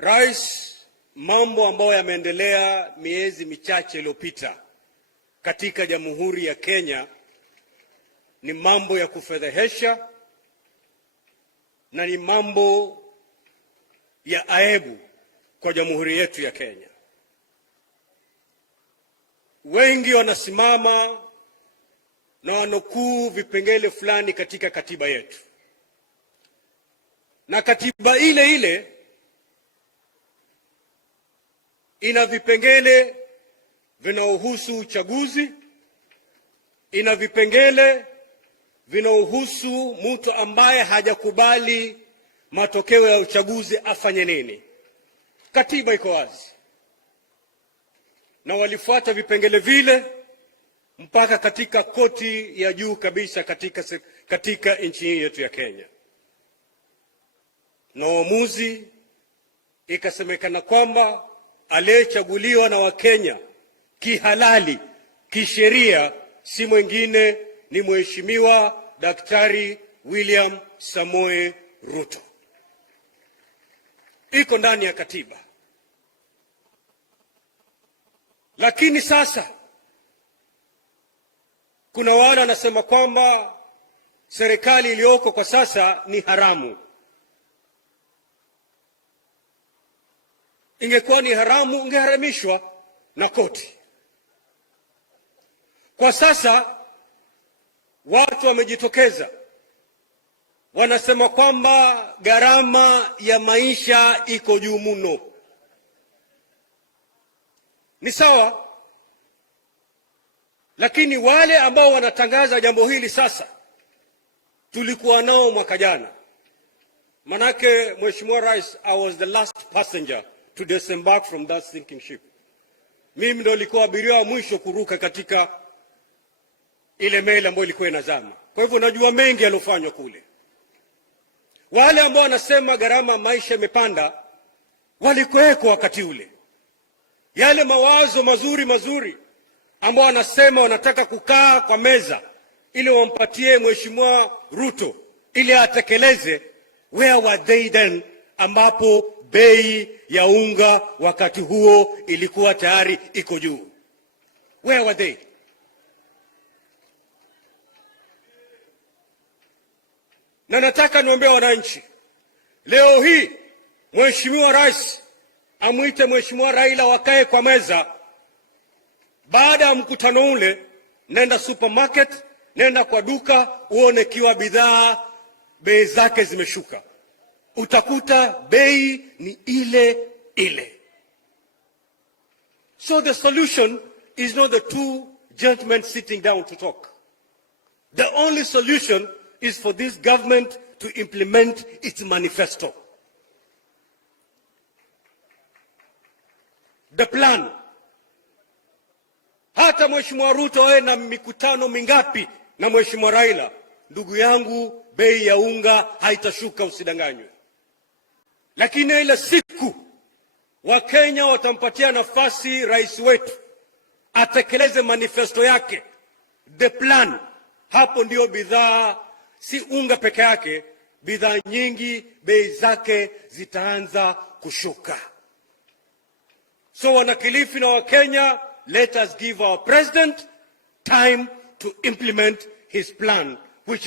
Rais, mambo ambayo yameendelea miezi michache iliyopita katika Jamhuri ya Kenya ni mambo ya kufedhehesha na ni mambo ya aibu kwa Jamhuri yetu ya Kenya. Wengi wanasimama na wanukuu vipengele fulani katika katiba yetu, na katiba ile ile ina vipengele vinaohusu uchaguzi, ina vipengele vinaohusu mtu ambaye hajakubali matokeo ya uchaguzi afanye nini. Katiba iko wazi, na walifuata vipengele vile mpaka katika koti ya juu kabisa katika nchi yetu ya Kenya, na uamuzi ikasemekana kwamba aliyechaguliwa na Wakenya kihalali kisheria si mwingine ni Mheshimiwa Daktari William Samoei Ruto. Iko ndani ya katiba. Lakini sasa kuna wale wanasema kwamba serikali iliyoko kwa sasa ni haramu. Ingekuwa ni haramu, ingeharamishwa na koti. Kwa sasa watu wamejitokeza, wanasema kwamba gharama ya maisha iko juu mno. Ni sawa, lakini wale ambao wanatangaza jambo hili sasa tulikuwa nao mwaka jana. Manake Mheshimiwa Rais, I was the last passenger to disembark from that sinking ship. Mimi ndo nilikuwa abiria wa mwisho kuruka katika ile meli ambayo ilikuwa inazama. Kwa hivyo najua mengi yalofanywa kule. Wale ambao wanasema gharama maisha imepanda walikuweko wakati ule. Yale mawazo mazuri ambao wanasema wanataka kukaa kwa meza ili wampatie Mheshimiwa Ruto ili atekeleze, where were they then, ambapo bei ya unga wakati huo ilikuwa tayari iko juu? Where were they? Na nataka niwaambie wananchi, leo hii Mheshimiwa Rais amuite Mheshimiwa Raila wakae kwa meza. Baada ya mkutano ule, nenda supermarket, nenda kwa duka uone kiwa bidhaa bei zake zimeshuka. Utakuta bei ni ile ile. So the solution is not the two gentlemen sitting down to talk. The only solution is for this government to implement its manifesto. The plan. Hata Mheshimiwa Ruto awe na mikutano mingapi na Mheshimiwa Raila, ndugu yangu, bei ya unga haitashuka, usidanganywe. Lakini ile siku Wakenya watampatia nafasi rais wetu atekeleze manifesto yake, the plan, hapo ndio bidhaa, si unga peke yake, bidhaa nyingi bei zake zitaanza kushuka. So wana Kilifi na Wakenya, let us give our president time to implement his plan.